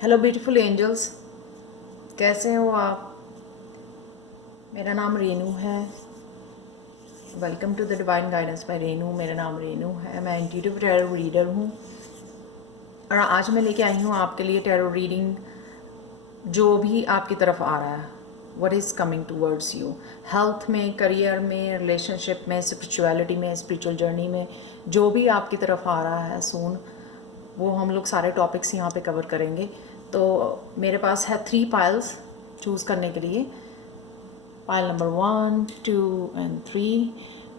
Hello beautiful angels, कैसे हो आप। मेरा नाम रेनू है। Welcome to the divine guidance by Renu. मेरा नाम रेनू है, मैं इंट्यूटिव टैरो रीडर हूँ और आज मैं लेके आई हूँ आपके लिए टैरो रीडिंग। जो भी आपकी तरफ आ रहा है, what is coming towards you, health में, करियर में, रिलेशनशिप में, स्पिरिचुअलिटी में, स्पिरिचुअल जर्नी में, जो भी आपकी तरफ आ रहा है सून, वो हम लोग सारे टॉपिक्स यहाँ पे कवर करेंगे। तो मेरे पास है 3 पाइल्स चूज़ करने के लिए, पायल नंबर 1, 2 एंड 3।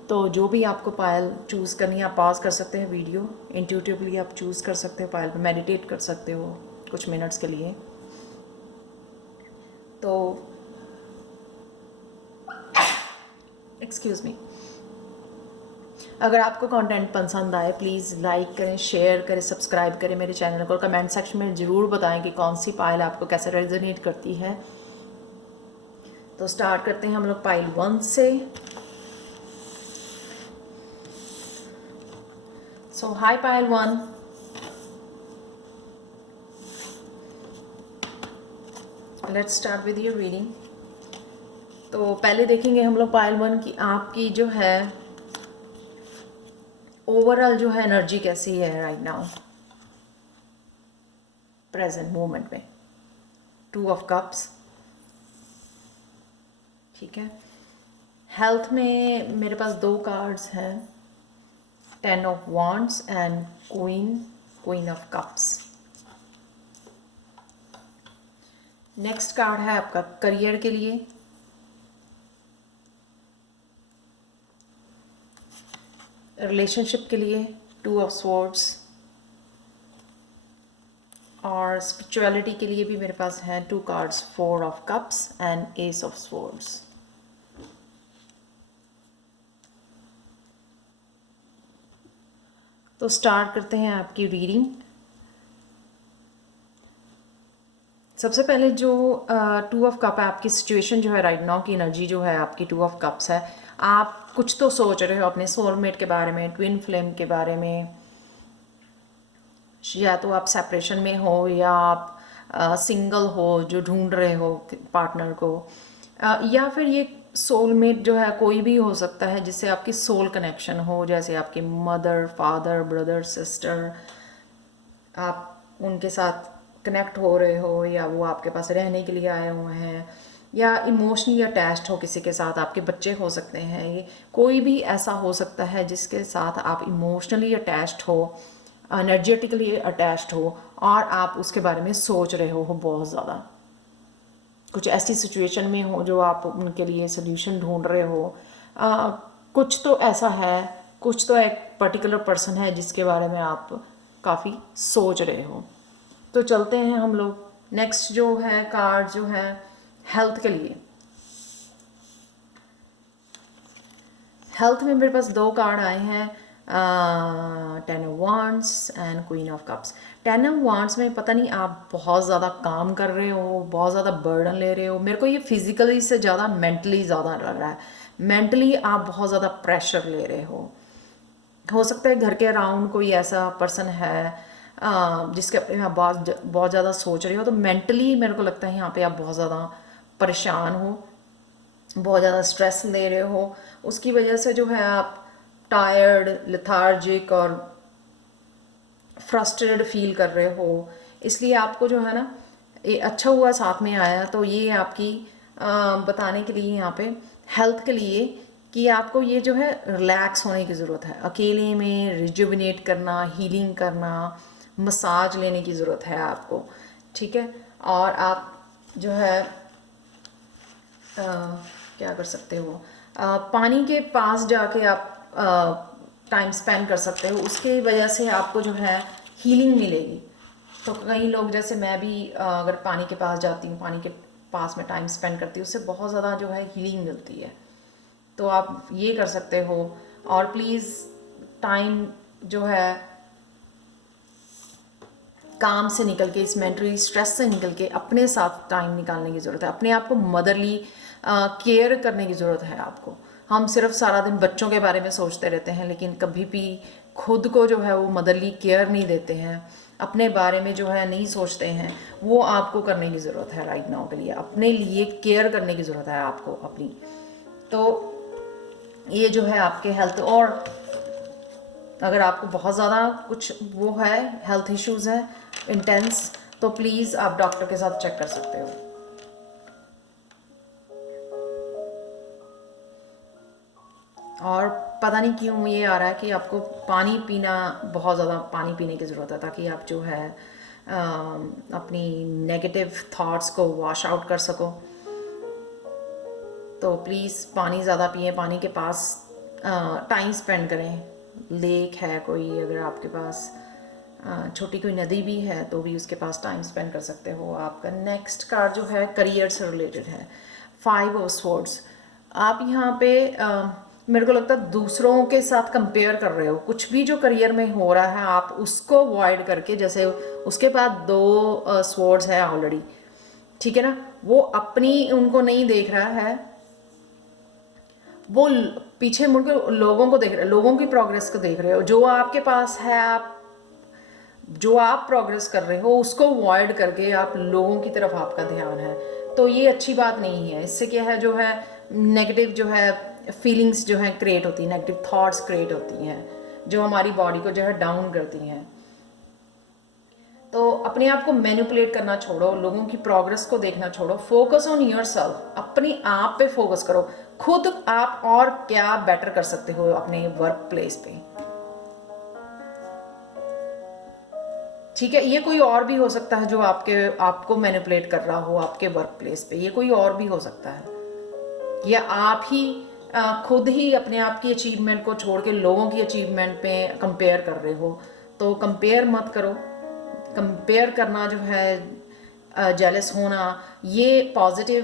तो जो भी आपको पायल चूज़ करनी है, आप पॉज कर सकते हैं वीडियो, इंट्यूटिवली आप चूज़ कर सकते हो पायल पे, मेडिटेट कर सकते हो कुछ मिनट्स के लिए। तो एक्सक्यूज़ मी, अगर आपको कंटेंट पसंद आए प्लीज़ लाइक करें, शेयर करें, सब्सक्राइब करें मेरे चैनल को। कमेंट सेक्शन में ज़रूर बताएं कि कौन सी पायल आपको कैसे रेजोनेट करती है। तो स्टार्ट करते हैं हम लोग पाइल 1 से। So hi pile 1, let's start with your reading. तो पहले देखेंगे हम लोग पाइल 1 की आपकी जो है ओवरऑल जो है एनर्जी कैसी है राइट नाउ, प्रेजेंट मोमेंट में। 2 ऑफ कप्स, ठीक है। हेल्थ में मेरे पास 2 कार्ड्स हैं, 10 of wands and queen of cups. Next card है आपका करियर के लिए, रिलेशनशिप के लिए 2 ऑफ स्वॉर्ड्स, और स्पिरिचुअलिटी के लिए भी मेरे पास हैं 2 cards, 4 of cups and S of swords. तो स्टार्ट करते हैं आपकी रीडिंग। सबसे पहले जो 2 ऑफ कप है, आपकी सिचुएशन जो है राइट नाउ की एनर्जी जो है आपकी 2 ऑफ कप्स है। आप कुछ तो सोच रहे हो अपने सोलमेट के बारे में, ट्विन फ्लेम के बारे में, या तो आप सेपरेशन में हो या आप सिंगल हो जो ढूंढ रहे हो पार्टनर को, या फिर ये सोलमेट जो है कोई भी हो सकता है जिससे आपकी सोल कनेक्शन हो, जैसे आपके मदर, फादर, ब्रदर, सिस्टर, आप उनके साथ कनेक्ट हो रहे हो या वो आपके पास रहने के लिए आए हुए हैं, या इमोशनली अटैच्ड हो किसी के साथ, आपके बच्चे हो सकते हैं, ये कोई भी ऐसा हो सकता है जिसके साथ आप इमोशनली अटैच्ड हो, एनर्जेटिकली अटैच्ड हो और आप उसके बारे में सोच रहे हो बहुत ज़्यादा। कुछ ऐसी सिचुएशन में हो जो आप उनके लिए सोल्यूशन ढूंढ रहे हो। कुछ तो ऐसा है, कुछ तो एक पर्टिकुलर पर्सन है जिसके बारे में आप काफ़ी सोच रहे हो। तो चलते हैं हम लोग, नेक्स्ट जो है कार्ड जो है हेल्थ के लिए। हेल्थ में मेरे पास 2 कार्ड आए हैं, 10 of wands and queen of cups. 10 of wands में पता नहीं आप बहुत ज़्यादा काम कर रहे हो, बहुत ज़्यादा बर्डन ले रहे हो। मेरे को ये फिजिकली से ज़्यादा मेंटली ज़्यादा लग रहा है। मेंटली आप बहुत ज़्यादा प्रेशर ले रहे हो सकता है घर के अराउंड कोई ऐसा पर्सन है जिसके अपने आप बहुत ज़्यादा सोच रहे हो। तो मेंटली मेरे को लगता है यहाँ पे आप बहुत ज़्यादा परेशान हो, बहुत ज़्यादा स्ट्रेस ले रहे हो। उसकी वजह से जो है आप टायर्ड, लेथार्जिक और फ्रस्ट्रेटेड फील कर रहे हो। इसलिए आपको जो है ना, ये अच्छा हुआ साथ में आया। तो ये आपकी बताने के लिए यहाँ पे हेल्थ के लिए कि आपको ये जो है रिलैक्स होने की ज़रूरत है, अकेले में रिजुविनेट करना, हीलिंग करना, मसाज लेने की ज़रूरत है आपको, ठीक है। और आप जो है क्या कर सकते हो, पानी के पास जाके आप टाइम स्पेंड कर सकते हो। उसकी वजह से आपको जो है हीलिंग मिलेगी। तो कई लोग, जैसे मैं भी अगर पानी के पास जाती हूँ, पानी के पास में टाइम स्पेंड करती हूँ, उससे बहुत ज़्यादा जो है हीलिंग मिलती है। तो आप ये कर सकते हो। और प्लीज़ टाइम जो है काम से निकल के, इस मेंटली स्ट्रेस से निकल के अपने साथ टाइम निकालने की ज़रूरत है। अपने आप को मदरली केयर करने की ज़रूरत है आपको। हम सिर्फ सारा दिन बच्चों के बारे में सोचते रहते हैं, लेकिन कभी भी खुद को जो है वो मदरली केयर नहीं देते हैं, अपने बारे में जो है नहीं सोचते हैं, वो आपको करने की ज़रूरत है राइट नाउ के लिए। अपने लिए केयर करने की ज़रूरत है आपको अपनी। तो ये जो है आपके हेल्थ, और अगर आपको बहुत ज़्यादा कुछ वो है, हेल्थ इश्यूज़ है इंटेंस, तो प्लीज़ आप डॉक्टर के साथ चेक कर सकते हो। और पता नहीं क्यों ये आ रहा है कि आपको पानी पीना, बहुत ज़्यादा पानी पीने की ज़रूरत है, ताकि आप जो है अपनी नेगेटिव थॉट्स को वॉश आउट कर सको। तो प्लीज़ पानी ज़्यादा पिए, पानी के पास टाइम स्पेंड करें। लेक है कोई, अगर आपके पास छोटी कोई नदी भी है तो भी उसके पास टाइम स्पेंड कर सकते हो। आपका नेक्स्ट कार्ड जो है करियर से रिलेटेड है, 5 ऑफ स्वॉर्ड्स। आप यहाँ पे मेरे को लगता है दूसरों के साथ कंपेयर कर रहे हो। कुछ भी जो करियर में हो रहा है आप उसको अवॉइड करके, जैसे उसके पास 2 स्वॉर्ड्स है ऑलरेडी, ठीक है ना, वो अपनी उनको नहीं देख रहा है, वो पीछे मुड़ के लोगों को देख रहे हो, लोगों की प्रोग्रेस को देख रहे हो। जो आपके पास है, आप जो आप प्रोग्रेस कर रहे हो उसको अवॉइड करके आप लोगों की तरफ आपका ध्यान है। तो ये अच्छी बात नहीं है। इससे क्या है, जो है नेगेटिव जो है फीलिंग्स जो है क्रिएट होती हैं, नेगेटिव थॉट्स क्रिएट होती हैं जो हमारी बॉडी को जो है डाउन करती हैं। तो अपने आप को मैनिपुलेट करना छोड़ो, लोगों की प्रोग्रेस को देखना छोड़ो, फोकस ऑन योरसेल्फ, अपने आप पे फोकस करो। खुद आप और क्या बेटर कर सकते हो अपने वर्क प्लेस पे, ठीक है। ये कोई और भी हो सकता है जो आपको मैनिपुलेट कर रहा हो आपके वर्क प्लेस पे, ये कोई और भी हो सकता है, या आप ही खुद ही अपने आप की अचीवमेंट को छोड़ के लोगों की अचीवमेंट पे कंपेयर कर रहे हो। तो कंपेयर मत करो। कंपेयर करना जो है, जेलस होना, ये पॉजिटिव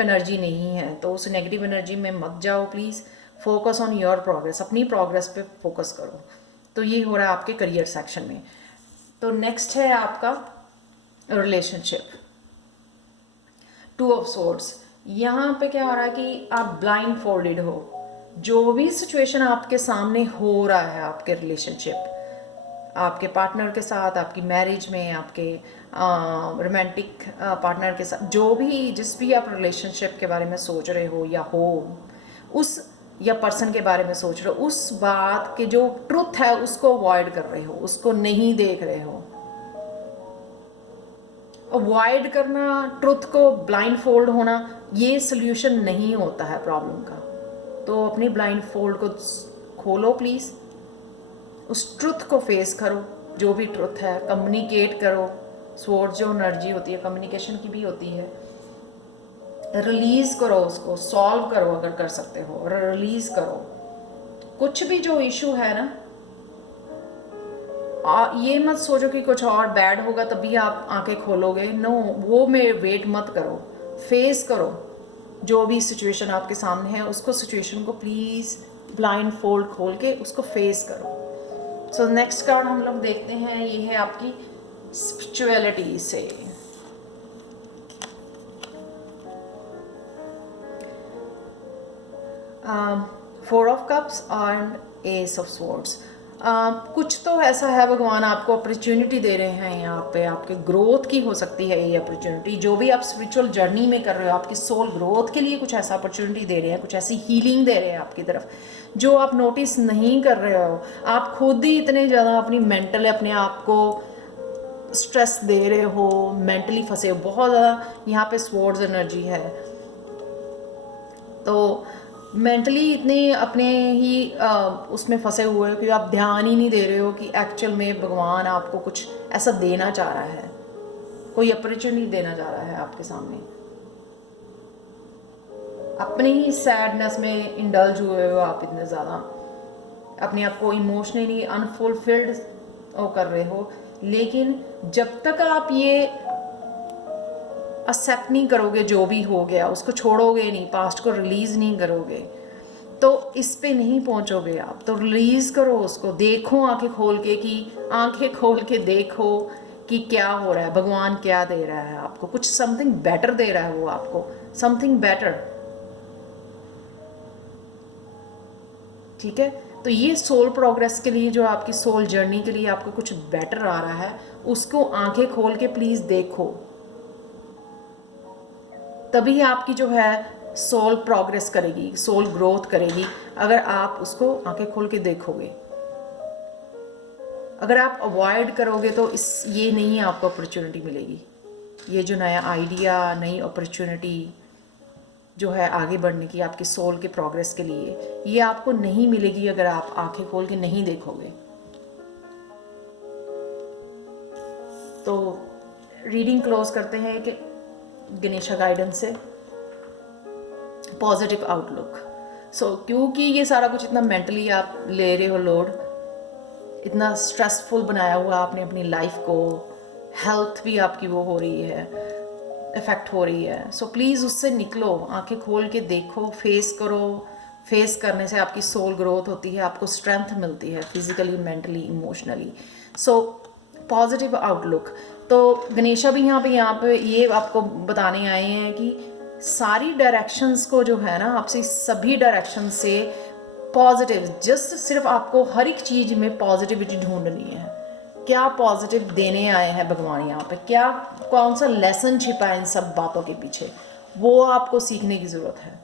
एनर्जी नहीं है। तो उस नेगेटिव एनर्जी में मत जाओ please. Focus on your progress, अपनी प्रोग्रेस पे फोकस करो। तो ये हो रहा है आपके करियर सेक्शन में। तो नेक्स्ट है आपका रिलेशनशिप, 2 ऑफ स्वॉर्ड्स। यहाँ पे क्या हो रहा है कि आप ब्लाइंड फोल्डेड हो। जो भी सिचुएशन आपके सामने हो रहा है, आपके रिलेशनशिप, आपके पार्टनर के साथ, आपकी मैरिज में, आपके रोमांटिक पार्टनर के साथ, जो भी जिस भी आप रिलेशनशिप के बारे में सोच रहे हो या हो, उस या पर्सन के बारे में सोच रहे हो, उस बात के जो ट्रुथ है उसको अवॉइड कर रहे हो, उसको नहीं देख रहे हो। अवॉइड करना, ट्रुथ को ब्लाइंड फोल्ड होना, ये सोल्यूशन नहीं होता है प्रॉब्लम का। तो अपनी ब्लाइंड फोल्ड को खोलो प्लीज़, उस ट्रुथ को फेस करो, जो भी ट्रुथ है, कम्युनिकेट करो। स्वॉर्ड जो एनर्जी होती है कम्युनिकेशन की भी होती है। रिलीज़ करो उसको, सॉल्व करो अगर कर सकते हो, रिलीज़ करो। कुछ भी जो इशू है ना, ये मत सोचो कि कुछ और बैड होगा तभी आप आंखें खोलोगे। नो, वो में वेट मत करो, फेस करो जो भी सिचुएशन आपके सामने है, उसको सिचुएशन को प्लीज़ ब्लाइंड फोल्ड खोल के उसको फेस करो। सो नेक्स्ट कार्ड हम लोग देखते हैं, ये है आपकी स्पिरिचुअलिटी से। Four of cups and S of swords. कुछ तो ऐसा है, भगवान आपको अपॉर्चुनिटी दे रहे हैं यहाँ पे, आपके ग्रोथ की हो सकती है ये अपॉर्चुनिटी। जो भी आप स्पिरिचुअल जर्नी में कर रहे हो, आपकी सोल ग्रोथ के लिए कुछ ऐसा अपॉर्चुनिटी दे रहे हैं, कुछ ऐसी हीलिंग दे रहे हैं आपकी तरफ जो आप नोटिस नहीं कर रहे हो। आप खुद ही इतने ज़्यादा अपनी मेंटल अपने आप को स्ट्रेस दे रहे हो, मेंटली फंसे हो बहुत ज़्यादा। यहाँ पे स्वॉर्ड्स एनर्जी है, तो मेंटली इतने अपने ही उसमें फंसे हुए हो कि आप ध्यान ही नहीं दे रहे हो कि एक्चुअल में भगवान आपको कुछ ऐसा देना चाह रहा है, कोई अपॉर्चुनिटी देना चाह रहा है आपके सामने। अपने ही सैडनेस में इंडल्ज हुए हो आप इतने ज़्यादा, अपने आप को इमोशनली अनफुलफिल्ड कर रहे हो। लेकिन जब तक आप ये एक्सेप्ट नहीं करोगे जो भी हो गया, उसको छोड़ोगे नहीं, पास्ट को रिलीज़ नहीं करोगे, तो इस पे नहीं पहुंचोगे आप। तो रिलीज़ करो उसको, देखो आंखें खोल के, कि आंखें खोल के देखो कि क्या हो रहा है, भगवान क्या दे रहा है आपको, कुछ समथिंग बेटर दे रहा है वो आपको, समथिंग बेटर, ठीक है। तो ये सोल प्रोग्रेस के लिए, जो आपकी सोल जर्नी के लिए आपको कुछ बेटर आ रहा है, उसको आंखें खोल के प्लीज़ देखो। तभी आपकी जो है सोल प्रोग्रेस करेगी, सोल ग्रोथ करेगी, अगर आप उसको आंखें खोल के देखोगे। अगर आप अवॉइड करोगे तो ये नहीं आपको अपॉर्चुनिटी मिलेगी। ये जो नया आइडिया, नई अपॉर्चुनिटी जो है आगे बढ़ने की, आपकी सोल के प्रोग्रेस के लिए, ये आपको नहीं मिलेगी अगर आप आंखें खोल के नहीं देखोगे। तो रीडिंग क्लोज करते हैं कि गणेशा गाइडेंस से पॉजिटिव आउटलुक। क्योंकि ये सारा कुछ इतना मेंटली आप ले रहे हो लोड, इतना स्ट्रेसफुल बनाया हुआ आपने अपनी लाइफ को, हेल्थ भी आपकी वो हो रही है, इफ़ेक्ट हो रही है। प्लीज़ उससे निकलो, आंखें खोल के देखो, फेस करो। फेस करने से आपकी सोल ग्रोथ होती है, आपको स्ट्रेंथ मिलती है physically, mentally, emotionally. Positive outlook. तो गणेशा भी यहाँ पे ये आपको बताने आए हैं कि सारी डायरेक्शंस को जो है ना, आपसे सभी डायरेक्शन से पॉजिटिव, जस्ट सिर्फ आपको हर एक चीज़ में पॉजिटिविटी ढूंढनी है। क्या पॉजिटिव देने आए हैं भगवान यहाँ पे, क्या कौन सा लेसन छिपा है इन सब बातों के पीछे, वो आपको सीखने की ज़रूरत है।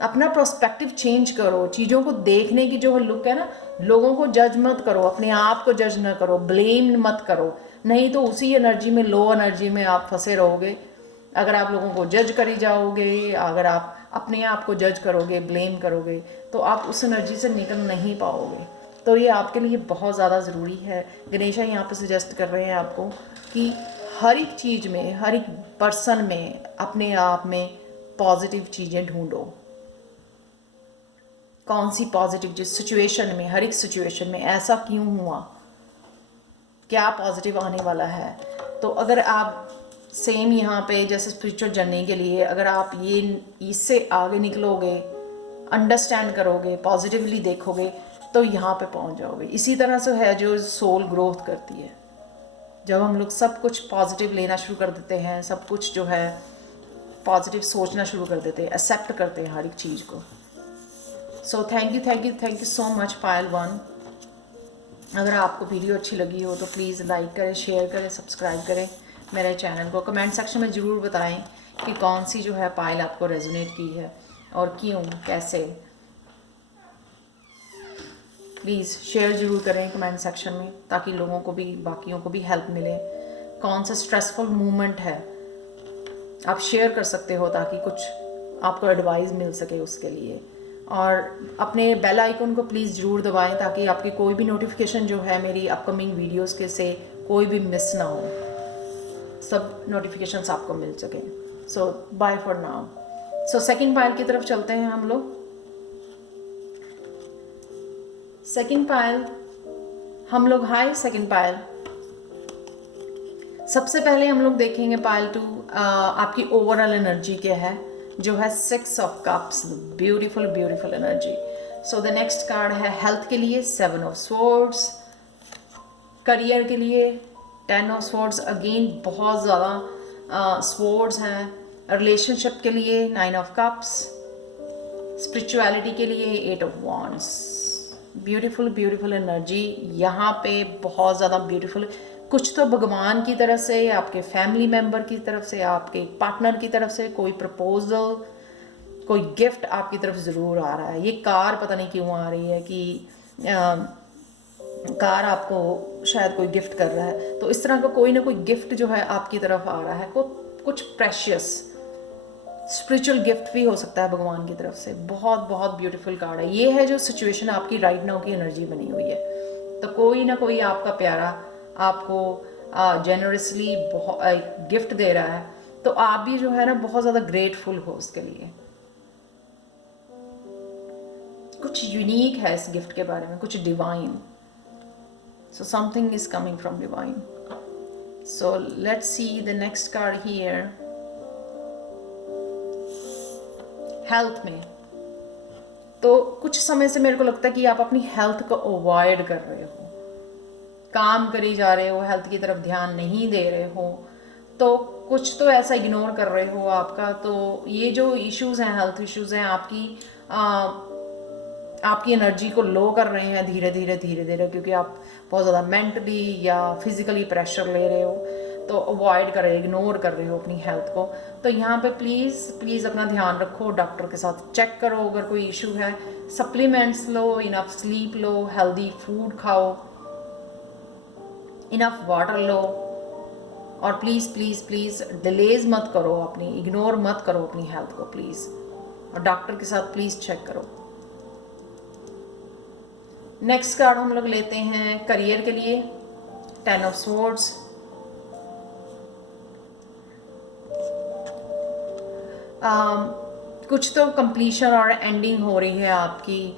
अपना प्रोस्पेक्टिव चेंज करो, चीज़ों को देखने की जो लुक है ना, लोगों को जज मत करो, अपने आप को जज ना करो, ब्लेम मत करो, नहीं तो उसी एनर्जी में, लो एनर्जी में आप फंसे रहोगे। अगर आप लोगों को जज करी जाओगे, अगर आप अपने आप को जज करोगे, ब्लेम करोगे, तो आप उस एनर्जी से निकल नहीं पाओगे। तो ये आपके लिए बहुत ज़्यादा ज़रूरी है। गणेशा यहाँ पे सजेस्ट कर रहे हैं आपको कि हर एक चीज़ में, हर एक पर्सन में, अपने आप में पॉजिटिव चीज़ें ढूंढो। कौन सी पॉजिटिव, जिस सिचुएशन में, हर एक सिचुएशन में ऐसा क्यों हुआ, क्या पॉजिटिव आने वाला है। तो अगर आप सेम यहाँ पे जैसे स्पिरिचुअल जर्नी के लिए, अगर आप ये इससे आगे निकलोगे, अंडरस्टैंड करोगे, पॉजिटिवली देखोगे, तो यहाँ पे पहुँच जाओगे। इसी तरह से है जो सोल ग्रोथ करती है। जब हम लोग सब कुछ पॉजिटिव लेना शुरू कर देते हैं, सब कुछ जो है पॉजिटिव सोचना शुरू कर देते हैं, एक्सेप्ट करते हैं हर एक चीज़ को। Thank you so much Payal one. अगर आपको वीडियो अच्छी लगी हो तो प्लीज़ लाइक करें, शेयर करें, सब्सक्राइब करें मेरे चैनल को। कमेंट सेक्शन में ज़रूर बताएं कि कौन सी जो है पायल आपको रेजोनेट की है और क्यों, कैसे। प्लीज़ शेयर ज़रूर करें कमेंट सेक्शन में, ताकि लोगों को भी, बाकियों को भी हेल्प मिले। कौन सा स्ट्रेसफुल मोमेंट है आप शेयर कर सकते हो, ताकि कुछ आपको एडवाइस मिल सके उसके लिए। और अपने बेल आइकन को प्लीज़ ज़रूर दबाएं, ताकि आपकी कोई भी नोटिफिकेशन जो है मेरी अपकमिंग वीडियोस के से कोई भी मिस ना हो, सब नोटिफिकेशंस आपको मिल सकें। Bye for now. Second pile की तरफ चलते हैं हम लोग। सेकंड पायल हम लोग, हाय सेकंड पायल। सबसे पहले हम लोग देखेंगे पायल 2 आपकी ओवरऑल एनर्जी क्या है, जो है 6 of cups, beautiful beautiful energy. The next card है हेल्थ के लिए 7 ऑफ स्वॉर्ड्स, करियर के लिए 10 ऑफ स्वॉर्ड्स, अगेन बहुत ज़्यादा स्वॉर्ड्स हैं। रिलेशनशिप के लिए 9 ऑफ कप्स, स्पिरिचुअलिटी के लिए 8 of wands. Beautiful beautiful energy यहाँ पे, बहुत ज़्यादा ब्यूटीफुल। कुछ तो भगवान की तरफ से, आपके फैमिली मेम्बर की तरफ से, आपके पार्टनर की तरफ से कोई प्रपोजल, कोई गिफ्ट आपकी तरफ ज़रूर आ रहा है। ये कार पता नहीं क्यों आ रही है कि कार आपको शायद कोई गिफ्ट कर रहा है। तो इस तरह का कोई ना कोई गिफ्ट जो है आपकी तरफ आ रहा है, कुछ प्रेशियस स्पिरिचुअल गिफ्ट भी हो सकता है भगवान की तरफ से। बहुत बहुत ब्यूटीफुल कार्ड है। ये है जो सिचुएशन आपकी राइट नाउ की एनर्जी बनी हुई है। तो कोई ना कोई आपका प्यारा आपको जेनरसली बहुत गिफ्ट दे रहा है, तो आप भी जो है ना बहुत ज़्यादा ग्रेटफुल हो उसके लिए। कुछ यूनिक है इस गिफ्ट के बारे में, कुछ divine. Something is coming from divine. Let's see the next card here. Health में तो कुछ समय से मेरे को लगता है कि आप अपनी हेल्थ को अवॉइड कर रहे हो, काम करी जा रहे हो, हेल्थ की तरफ ध्यान नहीं दे रहे हो, तो कुछ तो ऐसा इग्नोर कर रहे हो आपका। तो ये जो इश्यूज़ हैं, हेल्थ इश्यूज़ हैं आपकी, आपकी एनर्जी को लो कर रहे हैं धीरे धीरे धीरे धीरे, क्योंकि आप बहुत ज़्यादा मेंटली या फिजिकली प्रेशर ले रहे हो, तो अवॉइड कर रहे हो, इग्नोर कर रहे हो अपनी हेल्थ को। तो यहाँ पे प्लीज़ प्लीज़ अपना ध्यान रखो, डॉक्टर के साथ चेक करो अगर कोई इशू है, सप्लीमेंट्स लो, इनफ स्लीप लो, हेल्दी फूड खाओ, इनफ वाटर लो, और प्लीज़ प्लीज़ प्लीज़ डिलेज मत करो, अपनी इग्नोर मत करो अपनी हेल्थ को प्लीज़, और डॉक्टर के साथ प्लीज़ चेक करो। नेक्स्ट कार्ड हम लोग लेते हैं करियर के लिए, 10 ऑफ स्वॉर्ड्स। कुछ तो कंप्लीशन और एंडिंग हो रही है आपकी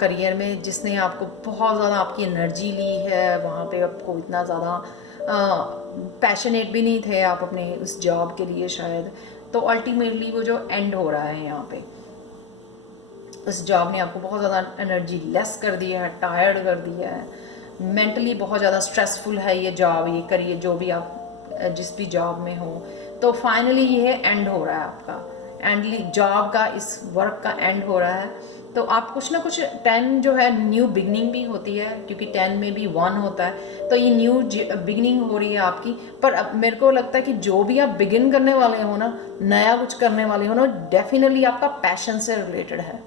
करियर में, जिसने आपको बहुत ज़्यादा आपकी एनर्जी ली है, वहाँ पे आपको इतना ज़्यादा पैशनेट भी नहीं थे आप अपने उस जॉब के लिए शायद, तो अल्टीमेटली वो जो एंड हो रहा है यहाँ पे, उस जॉब ने आपको बहुत ज़्यादा एनर्जी लेस कर दिया है, टायर्ड कर दिया है, मेंटली बहुत ज़्यादा स्ट्रेसफुल है ये जॉब, ये करियर, जो भी आप जिस भी जॉब में हो। तो फाइनली ये एंड हो रहा है आपका, एंडली जॉब का, इस वर्क का एंड हो रहा है। तो आप कुछ ना कुछ 10 जो है न्यू बिगनिंग भी होती है, क्योंकि 10 में भी 1 होता है, तो ये न्यू बिगनिंग हो रही है आपकी। पर अब मेरे को लगता है कि जो भी आप बिगिन करने वाले हो ना, नया कुछ करने वाले हो ना, डेफिनेटली आपका पैशन से रिलेटेड है।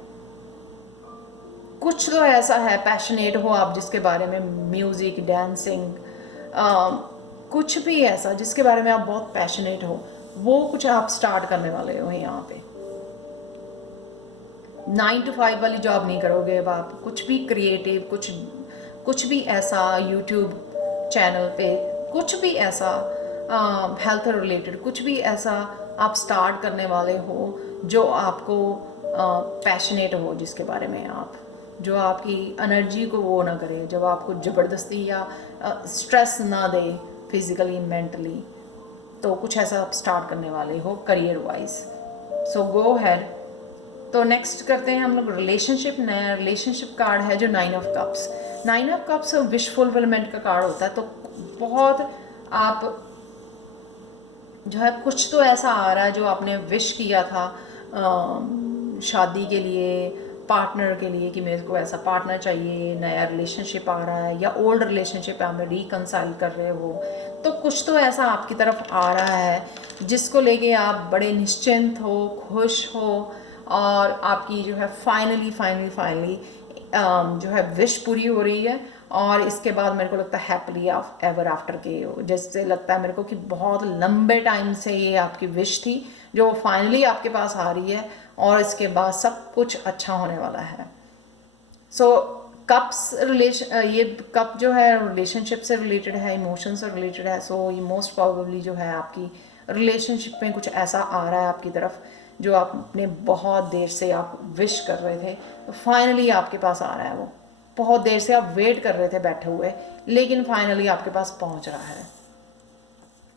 कुछ तो ऐसा है, पैशनेट हो आप जिसके बारे में, म्यूज़िक, डांसिंग, कुछ भी ऐसा जिसके बारे में आप बहुत पैशनेट हो, वो कुछ आप स्टार्ट करने वाले हो यहाँ पे। 9 to 5 वाली जॉब नहीं करोगे अब आप, कुछ भी क्रिएटिव, कुछ भी ऐसा यूट्यूब चैनल पे, कुछ भी ऐसा हेल्थ रिलेटेड, कुछ भी ऐसा आप स्टार्ट करने वाले हो जो आपको पैशनेट हो, जिसके बारे में आप, जो आपकी एनर्जी को वो ना करे, जब आपको ज़बरदस्ती या स्ट्रेस ना दे फिज़िकली मेंटली, तो कुछ ऐसा आप स्टार्ट करने वाले हो career wise. So go had. तो नेक्स्ट करते हैं हम लोग रिलेशनशिप। नया रिलेशनशिप कार्ड है जो 9 of cups. 9 of cups wish fulfilment का कार्ड होता है, तो बहुत आप जो है, कुछ तो ऐसा आ रहा है जो आपने विश किया था शादी के लिए, पार्टनर के लिए, कि मेरे को ऐसा पार्टनर चाहिए, नया रिलेशनशिप आ रहा है, या ओल्ड रिलेशनशिप आप में रिकंसाइल कर रहे हो, तो कुछ तो ऐसा आपकी तरफ आ रहा है जिसको लेके आप बड़े निश्चिंत हो, खुश हो, और आपकी जो है फाइनली जो है विश पूरी हो रही है। और इसके बाद मेरे को लगता है हैप्पीली एवर आफ्टर के, जैसे लगता है मेरे को कि बहुत लंबे टाइम से ये आपकी विश थी जो फाइनली आपके पास आ रही है, और इसके बाद सब कुछ अच्छा होने वाला है। सो कप्स ये कप जो है रिलेशनशिप से रिलेटेड है, इमोशन से रिलेटेड है। सो ये मोस्ट प्रोबेबली जो है आपकी रिलेशनशिप में कुछ ऐसा आ रहा है आपकी तरफ जो आपने बहुत देर से आप विश कर रहे थे, तो फाइनली आपके पास आ रहा है वो। बहुत देर से आप वेट कर रहे थे बैठे हुए, लेकिन फाइनली आपके पास पहुंच रहा है,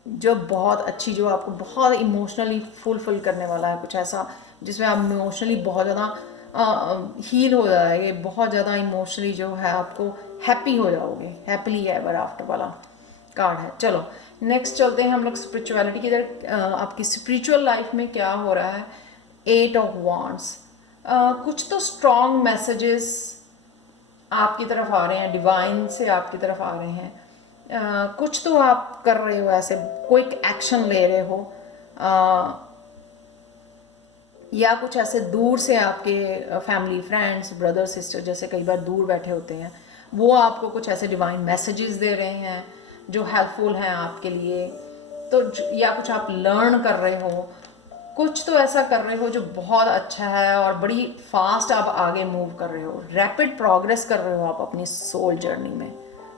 जो बहुत अच्छी, जो आपको बहुत इमोशनली फुलफिल करने वाला है, कुछ ऐसा जिसमें आप इमोशनली बहुत ज़्यादा हील हो जाएंगे, बहुत ज़्यादा इमोशनली जो है आपको हैप्पी हो जाओगे, हैप्पीली एवर आफ्टर वाला कार्ड है। चलो नेक्स्ट चलते हैं हम लोग स्पिरिचुअलिटी की तरफ। आपकी स्पिरिचुअल लाइफ में क्या हो रहा है। 8 ऑफ वांड्स, कुछ तो स्ट्रॉन्ग मैसेजेस आपकी तरफ आ रहे हैं, डिवाइन से आपकी तरफ आ रहे हैं। कुछ तो आप कर रहे हो, ऐसे कोई एक्शन ले रहे हो, या कुछ ऐसे दूर से आपके फैमिली, फ्रेंड्स, ब्रदर, सिस्टर जैसे कई बार दूर बैठे होते हैं, वो आपको कुछ ऐसे डिवाइन मैसेजेस दे रहे हैं जो हेल्पफुल हैं आपके लिए। तो या कुछ आप लर्न कर रहे हो, कुछ तो ऐसा कर रहे हो जो बहुत अच्छा है, और बड़ी फास्ट आप आगे मूव कर रहे हो, रैपिड प्रोग्रेस कर रहे हो आप अपनी सोल जर्नी में,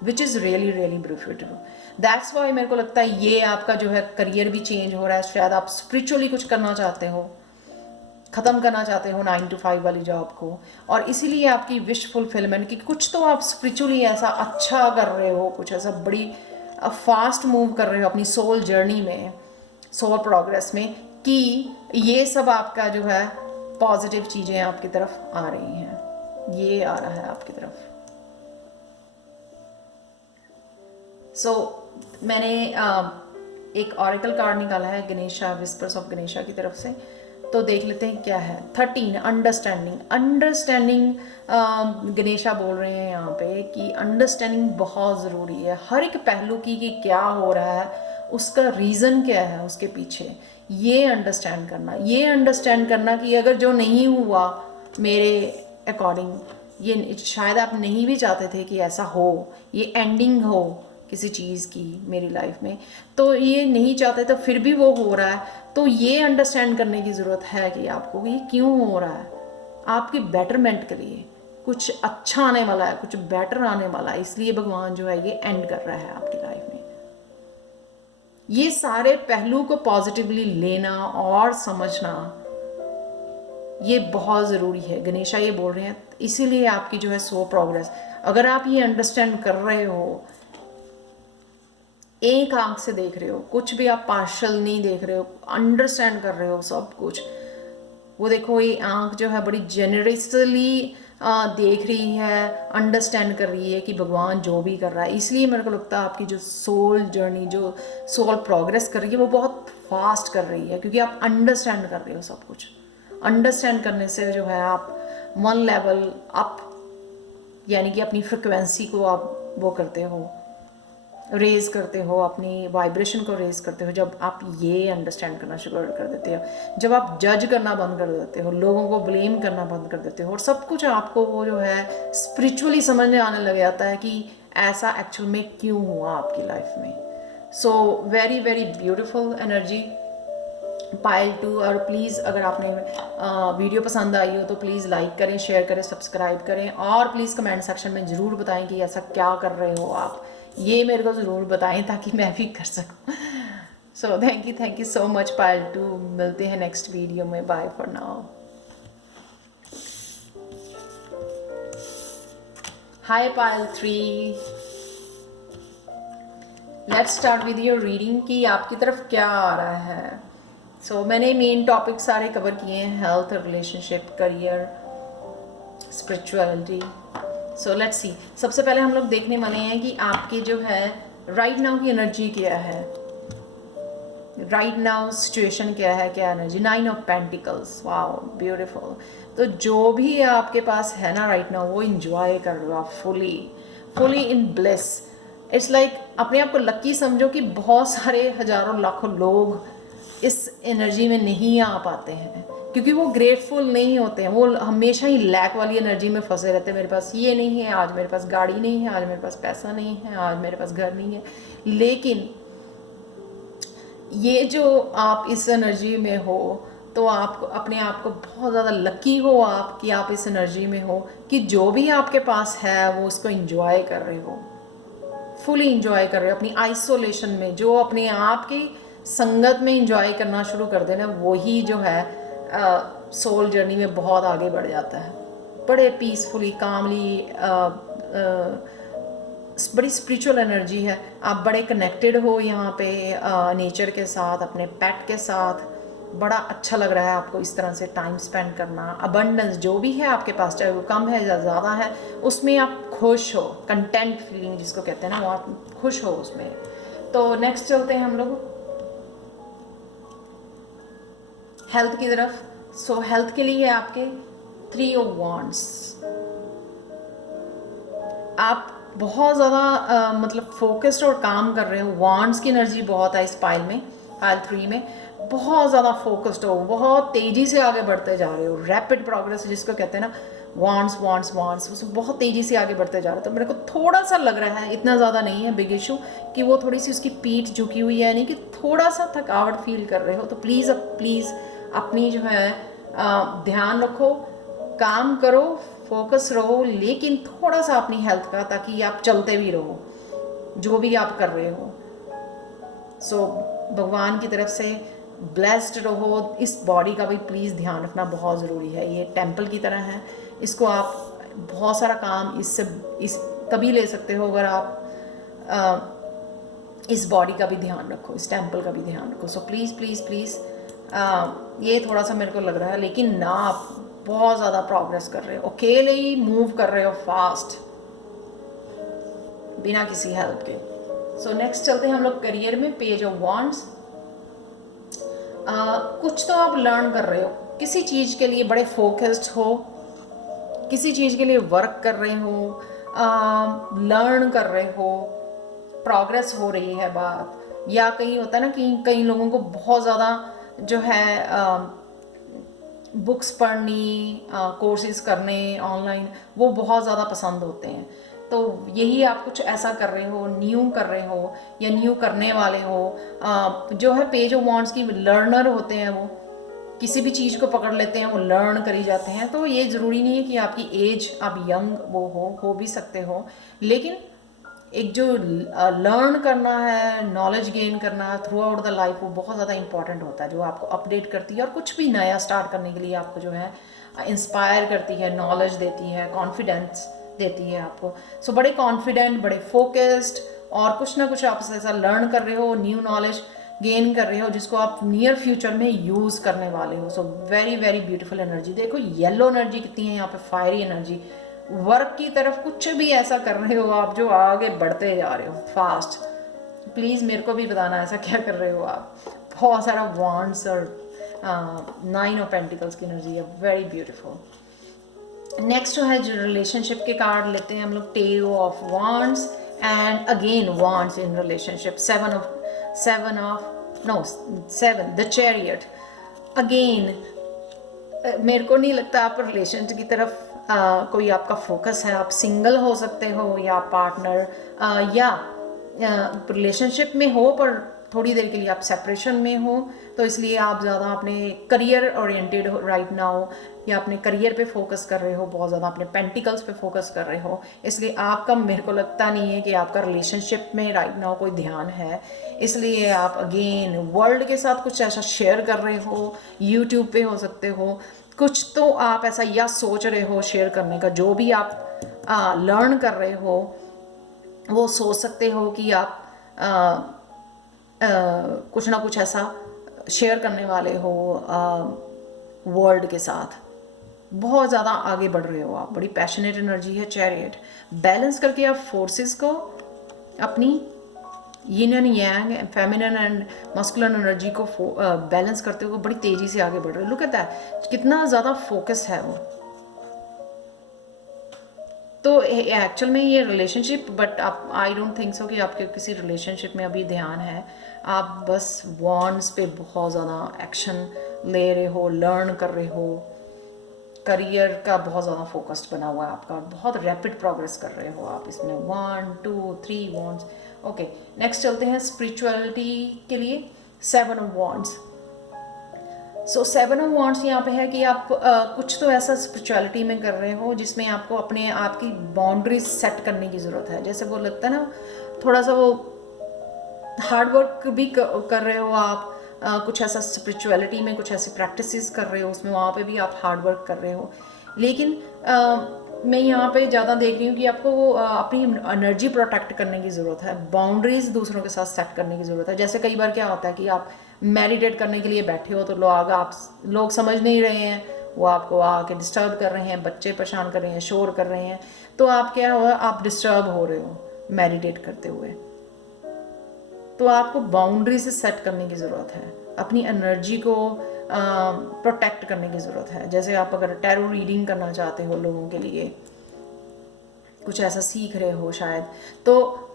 which is really really beautiful. That's why मेरे को लगता है ये आपका जो है करियर भी चेंज हो रहा है। शायद आप स्पिरिचुअली कुछ करना चाहते हो, ख़त्म करना चाहते हो 9 to 5 वाली जॉब को, और इसीलिए आपकी विश फुलफिलमेंट की कुछ तो आप स्पिरिचुअली ऐसा अच्छा कर रहे हो, कुछ ऐसा बड़ी फास्ट मूव कर रहे हो अपनी सोल जर्नी में, सोल प्रोग्रेस में, कि ये सब आपका जो है पॉजिटिव चीज़ें आपकी तरफ आ रही हैं, ये आ रहा है आपकी तरफ। सो मैंने एक ऑरेकल कार्ड निकाला है गणेशा, विस्पर्स ऑफ गणेशा की तरफ से। तो देख लेते हैं क्या है। 13 अंडरस्टैंडिंग। अंडरस्टैंडिंग गणेशा बोल रहे हैं यहाँ पे कि अंडरस्टैंडिंग बहुत ज़रूरी है हर एक पहलू की, कि क्या हो रहा है, उसका रीज़न क्या है उसके पीछे, ये अंडरस्टैंड करना कि अगर जो नहीं हुआ मेरे अकॉर्डिंग, ये शायद आप नहीं भी चाहते थे कि ऐसा हो, ये एंडिंग हो किसी चीज़ की मेरी लाइफ में, तो ये नहीं चाहते तो फिर भी वो हो रहा है, तो ये अंडरस्टैंड करने की ज़रूरत है कि आपको ये क्यों हो रहा है, आपके बेटरमेंट के लिए, कुछ अच्छा आने वाला है, कुछ बेटर आने वाला है, इसलिए भगवान जो है ये एंड कर रहा है आपकी लाइफ में। ये सारे पहलू को पॉजिटिवली लेना और समझना ये बहुत ज़रूरी है। गणेशा ये बोल रहे हैं, इसीलिए आपकी जो है सो प्रोग्रेस, अगर आप ये अंडरस्टैंड कर रहे हो, एक आंख से देख रहे हो, कुछ भी आप पार्शल नहीं देख रहे हो, अंडरस्टैंड कर रहे हो सब कुछ, वो देखो ये आंख जो है बड़ी जेनरसली देख रही है, अंडरस्टैंड कर रही है कि भगवान जो भी कर रहा है। इसलिए मेरे को लगता है आपकी जो सोल जर्नी, जो सोल प्रोग्रेस कर रही है, वो बहुत फास्ट कर रही है, क्योंकि आप अंडरस्टैंड कर रहे हो सब कुछ। अंडरस्टैंड करने से जो है आप 1 लेवल अप, यानी कि अपनी फ्रिक्वेंसी को आप वो करते हो, रेज करते हो, अपनी वाइब्रेशन को रेज करते हो, जब आप ये अंडरस्टैंड करना शुरू कर देते हो, जब आप जज करना बंद कर देते हो, लोगों को ब्लेम करना बंद कर देते हो, और सब कुछ आपको वो जो है स्पिरिचुअली समझ में आने लग जाता है कि ऐसा एक्चुअल में क्यों हुआ आपकी लाइफ में। So very very beautiful energy pile 2। और प्लीज़ अगर आपने वीडियो पसंद आई हो तो प्लीज़ लाइक करें, शेयर करें, सब्सक्राइब करें, और प्लीज़ कमेंट सेक्शन में ज़रूर बताएं कि ऐसा क्या कर रहे हो आप, ये मेरे को ज़रूर बताएं ताकि मैं भी कर सकूं। So thank you so much pile 2। मिलते हैं नेक्स्ट वीडियो में। Bye for now. Hi pile 3, let's start with your reading कि आपकी तरफ क्या आ रहा है। सो मैंने मेन टॉपिक सारे कवर किए हैं, health, relationship, career, spirituality. So let's see. सबसे पहले हम लोग देखने वाले हैं कि आपकी जो है राइट नाउ की एनर्जी क्या है, राइट नाउ सिचुएशन क्या है, क्या energy. 9 of pentacles, wow beautiful. तो जो भी आपके पास है ना राइट नाउ, वो इंजॉय कर लो आप fully in bliss. It's like अपने आप को लकी समझो कि बहुत सारे हजारों लाखों लोग इस एनर्जी में नहीं आ पाते हैं, क्योंकि वो ग्रेटफुल नहीं होते हैं, वो हमेशा ही लैक वाली एनर्जी में फंसे रहते हैं। मेरे पास ये नहीं है, आज मेरे पास गाड़ी नहीं है, आज मेरे पास पैसा नहीं है, आज मेरे पास घर नहीं है। लेकिन ये जो आप इस एनर्जी में हो, तो आप अपने आप को बहुत ज़्यादा लकी हो आप कि आप इस एनर्जी में हो, कि जो भी आपके पास है वो उसको इंजॉय कर रहे हो, फुली इंजॉय कर रहे हो। अपनी आइसोलेशन में जो अपने आप की संगत में इंजॉय करना शुरू कर देना, वही जो है सोल जर्नी में बहुत आगे बढ़ जाता है, बड़े पीसफुली, कामली, बड़ी स्पिरिचुअल एनर्जी है। आप बड़े कनेक्टेड हो यहाँ पे नेचर के साथ, अपने पेट के साथ, बड़ा अच्छा लग रहा है आपको इस तरह से टाइम स्पेंड करना। अबंडेंस जो भी है आपके पास, चाहे वो कम है या ज़्यादा है, उसमें आप खुश हो, कंटेंट फीलिंग जिसको कहते हैं ना, वो आप खुश हो उसमें। तो नेक्स्ट चलते हैं हम लोग हेल्थ की तरफ। सो हेल्थ के लिए है आपके 3 ऑफ वांड्स। आप बहुत ज़्यादा मतलब फोकस्ड और काम कर रहे हो, वांड्स की एनर्जी बहुत है इस पाइल में, पाइल 3 में। बहुत ज़्यादा फोकस्ड हो, बहुत तेज़ी से आगे बढ़ते जा रहे हो, रैपिड प्रोग्रेस जिसको कहते हैं ना, वांड्स उसमें बहुत तेज़ी से आगे बढ़ते जा रहे हो। तो मेरे को थोड़ा सा लग रहा है, इतना ज़्यादा नहीं है बिग इशू, कि वो थोड़ी सी उसकी पीठ झुकी हुई है, यानी कि थोड़ा सा थकावट फील कर रहे हो। तो प्लीज़ अपनी जो है ध्यान रखो, काम करो, फोकस रहो, लेकिन थोड़ा सा अपनी हेल्थ का, ताकि आप चलते भी रहो जो भी आप कर रहे हो। सो भगवान की तरफ से ब्लेस्ड रहो। इस बॉडी का भी प्लीज़ ध्यान रखना बहुत ज़रूरी है, ये टेम्पल की तरह है, इसको आप बहुत सारा काम इस तभी ले सकते हो अगर आप इस बॉडी का भी ध्यान रखो, इस टेम्पल का भी ध्यान रखो। सो प्लीज़ ये थोड़ा सा मेरे को लग रहा है, लेकिन ना आप बहुत ज़्यादा प्रोग्रेस कर रहे हो, अकेले ही मूव कर रहे हो फास्ट, बिना किसी हेल्प के। सो नेक्स्ट चलते हैं हम लोग करियर में, पेज ऑफ वांड्स। कुछ तो आप लर्न कर रहे हो, किसी चीज़ के लिए बड़े फोकस्ड हो, किसी चीज़ के लिए वर्क कर रहे हो, लर्न कर रहे हो, प्रोग्रेस हो रही है बात, या कहीं होता है ना कि कई लोगों को बहुत ज़्यादा जो है बुक्स पढ़नी, कोर्सेज करने ऑनलाइन, वो बहुत ज़्यादा पसंद होते हैं। तो यही आप कुछ ऐसा कर रहे हो, न्यू कर रहे हो या न्यू करने वाले हो, जो है पेज ऑफ वांड्स की लर्नर होते हैं, वो किसी भी चीज़ को पकड़ लेते हैं, वो लर्न करी जाते हैं। तो ये ज़रूरी नहीं है कि आपकी एज आप यंग वो हो भी सकते हो, लेकिन एक जो लर्न करना है, नॉलेज गेन करना है थ्रू आउट द लाइफ, वो बहुत ज़्यादा इंपॉर्टेंट होता है, जो आपको अपडेट करती है और कुछ भी नया स्टार्ट करने के लिए आपको जो है इंस्पायर करती है, नॉलेज देती है, कॉन्फिडेंस देती है आपको। सो बड़े कॉन्फिडेंट, बड़े फोकस्ड, और कुछ ना कुछ आप ऐसा लर्न कर रहे हो, न्यू नॉलेज गेन कर रहे हो जिसको आप नियर फ्यूचर में यूज़ करने वाले हो। सो वेरी वेरी ब्यूटीफुल एनर्जी। देखो येलो एनर्जी कितनी है यहाँ पे, फायरी एनर्जी। वर्क की तरफ कुछ भी ऐसा कर रहे हो आप जो आगे बढ़ते जा रहे हो फास्ट। प्लीज़ मेरे को भी बताना ऐसा क्या कर रहे हो आप। बहुत सारा वॉन्ड्स और 9 ऑफ पेंटिकल्स की एनर्जी है, वेरी ब्यूटीफुल। नेक्स्ट जो है, जो रिलेशनशिप के कार्ड लेते हैं हम लोग, tarot of wands and again wands in relationship, 7 the chariot. Again मेरे को नहीं लगता आप रिलेशन की तरफ कोई आपका फोकस है। आप सिंगल हो सकते हो या पार्टनर या रिलेशनशिप में हो, पर थोड़ी देर के लिए आप सेपरेशन में हो, तो इसलिए आप ज़्यादा अपने करियर ओरिएंटेड हो राइट नाउ, या अपने करियर पे फोकस कर रहे हो, बहुत ज़्यादा अपने पेंटिकल्स पे फोकस कर रहे हो। इसलिए आपका, मेरे को लगता नहीं है कि आपका रिलेशनशिप में राइट नाउ कोई ध्यान है। इसलिए आप अगेन वर्ल्ड के साथ कुछ ऐसा शेयर कर रहे हो, यूट्यूब पे हो सकते हो, कुछ तो आप ऐसा या सोच रहे हो शेयर करने का, जो भी आप लर्न कर रहे हो वो सोच सकते हो कि आप कुछ ना कुछ ऐसा शेयर करने वाले हो वर्ल्ड के साथ। बहुत ज़्यादा आगे बढ़ रहे हो आप, बड़ी पैशनेट एनर्जी है चैरियट। बैलेंस करके आप फोर्सेस को, अपनी yin and yang, feminine and masculine energy को बैलेंस करते हुए बड़ी तेज़ी से आगे बढ़ रहे हो। लुक एट दैट, कितना ज़्यादा फोकस है वो। तो एक्चुअल में ये रिलेशनशिप, बट आप, आई डोंट थिंक सो कि आपके किसी रिलेशनशिप में अभी ध्यान है। आप बस वॉन्ड्स पे बहुत ज़्यादा एक्शन ले रहे हो, लर्न कर रहे हो, करियर का बहुत ज़्यादा फोकस्ड बना हुआ है आपका, बहुत रैपिड प्रोग्रेस कर रहे हो आप इसमें। 1 2 3 वॉन्ड्स। ओके, नेक्स्ट चलते हैं स्पिरिचुअलिटी के लिए, 7 of wands. So 7 of wands यहाँ पे है कि आप कुछ तो ऐसा स्पिरिचुअलिटी में कर रहे हो जिसमें आपको अपने आप की बाउंड्रीज सेट करने की ज़रूरत है। जैसे वो लगता है ना, थोड़ा सा वो हार्ड वर्क भी कर रहे हो आप, कुछ ऐसा स्पिरिचुअलिटी में कुछ ऐसी प्रैक्टिसेस कर रहे हो, उसमें वहाँ पे भी आप हार्ड वर्क कर रहे हो। लेकिन मैं यहाँ पे ज़्यादा देख रही हूँ कि आपको अपनी एनर्जी प्रोटेक्ट करने की ज़रूरत है, बाउंड्रीज दूसरों के साथ सेट करने की ज़रूरत है। जैसे कई बार क्या होता है कि आप मेडिटेट करने के लिए बैठे हो, तो लोग समझ नहीं रहे हैं, वो आपको आके डिस्टर्ब कर रहे हैं, बच्चे परेशान कर रहे हैं, शोर कर रहे हैं, तो आप क्या हो, आप डिस्टर्ब हो रहे हो मेडिटेट करते हुए। तो आपको बाउंड्री से सेट करने की ज़रूरत है, अपनी एनर्जी को प्रोटेक्ट करने की ज़रूरत है। जैसे आप अगर टैरो रीडिंग करना चाहते हो लोगों के लिए, कुछ ऐसा सीख रहे हो शायद, तो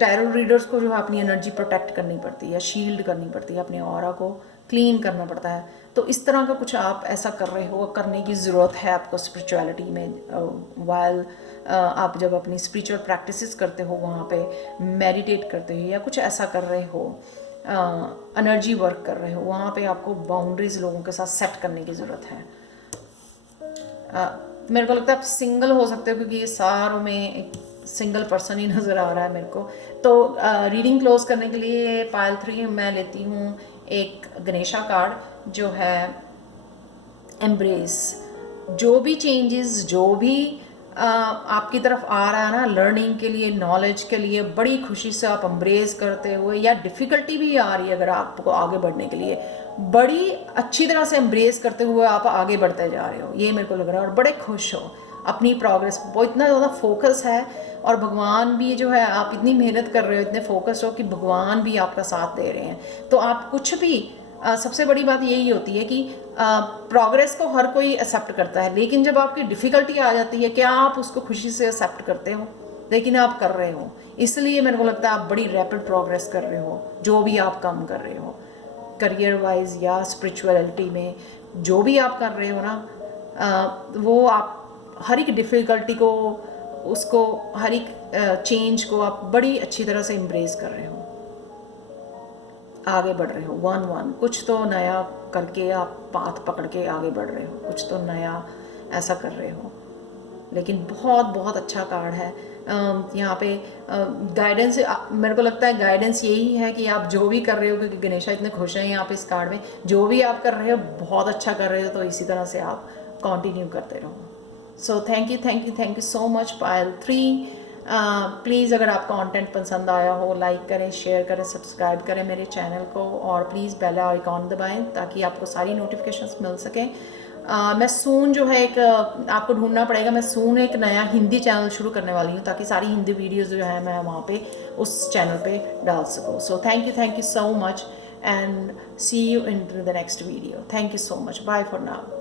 टैरो रीडर्स को जो है अपनी एनर्जी प्रोटेक्ट करनी पड़ती है, शील्ड करनी पड़ती है, अपने ऑरा को क्लीन करना पड़ता है। तो इस तरह का कुछ आप ऐसा कर रहे हो, करने की ज़रूरत है आपको स्पिरिचुअलिटी में। वाइल आप जब अपनी स्पिरिचुअल प्रैक्टिसेस करते हो, वहाँ पे मेडिटेट करते हो या कुछ ऐसा कर रहे हो, एनर्जी वर्क कर रहे हो, वहाँ पे आपको बाउंड्रीज लोगों के साथ सेट करने की ज़रूरत है। मेरे को लगता है आप सिंगल हो सकते हो, क्योंकि ये सारों में एक सिंगल पर्सन ही नज़र आ रहा है मेरे को। तो रीडिंग क्लोज करने के लिए पाइल 3 मैं लेती हूँ एक गणेशा कार्ड, जो है एम्ब्रेस। जो भी चेंजेस, जो भी आपकी तरफ आ रहा है ना, लर्निंग के लिए, नॉलेज के लिए, बड़ी खुशी से आप एम्ब्रेस करते हुए, या डिफ़िकल्टी भी आ रही है अगर आपको आगे बढ़ने के लिए, बड़ी अच्छी तरह से एम्ब्रेस करते हुए आप आगे बढ़ते जा रहे हो, ये मेरे को लग रहा है। और बड़े खुश हो अपनी प्रोग्रेस, वो इतना ज़्यादा फोकस है, और भगवान भी जो है, आप इतनी मेहनत कर रहे हो, इतने फोकस हो कि भगवान भी आपका साथ दे रहे हैं। तो आप कुछ भी सबसे बड़ी बात यही होती है कि प्रोग्रेस को हर कोई एक्सेप्ट करता है, लेकिन जब आपकी डिफ़िकल्टी आ जाती है, क्या आप उसको खुशी से एक्सेप्ट करते हो? लेकिन आप कर रहे हो, इसलिए मेरे को लगता है आप बड़ी रैपिड प्रोग्रेस कर रहे हो, जो भी आप काम कर रहे हो, करियर वाइज या स्पिरिचुअलिटी में, जो भी आप कर रहे हो ना, वो आप हर एक डिफ़िकल्टी को, उसको, हर एक चेंज को आप बड़ी अच्छी तरह से एम्ब्रेस कर रहे हो, आगे बढ़ रहे हो वन वन, कुछ तो नया करके आप पाथ पकड़ के आगे बढ़ रहे हो, कुछ तो नया ऐसा कर रहे हो। लेकिन बहुत बहुत अच्छा कार्ड है। यहाँ पे गाइडेंस, मेरे को लगता है गाइडेंस यही है कि आप जो भी कर रहे हो, क्योंकि गणेशा इतने खुश हैं यहाँ पे इस कार्ड में, जो भी आप कर रहे हो बहुत अच्छा कर रहे हो, तो इसी तरह से आप कंटिन्यू करते रहो। सो thank you thank you thank you so much Payal 3। Please अगर आपको कंटेंट पसंद आया हो, लाइक करें, शेयर करें, सब्सक्राइब करें मेरे चैनल को, और प्लीज़ बेल आइकॉन दबाएं ताकि आपको सारी नोटिफिकेशंस मिल सकें। मैं सून जो है एक आपको ढूंढना पड़ेगा, मैं सून एक नया हिंदी चैनल शुरू करने वाली हूँ ताकि सारी हिंदी वीडियोस जो है मैं वहाँ पे उस चैनल पे डाल सकूँ। So thank you so much and see you in the next video. Thank you so much, bye for now.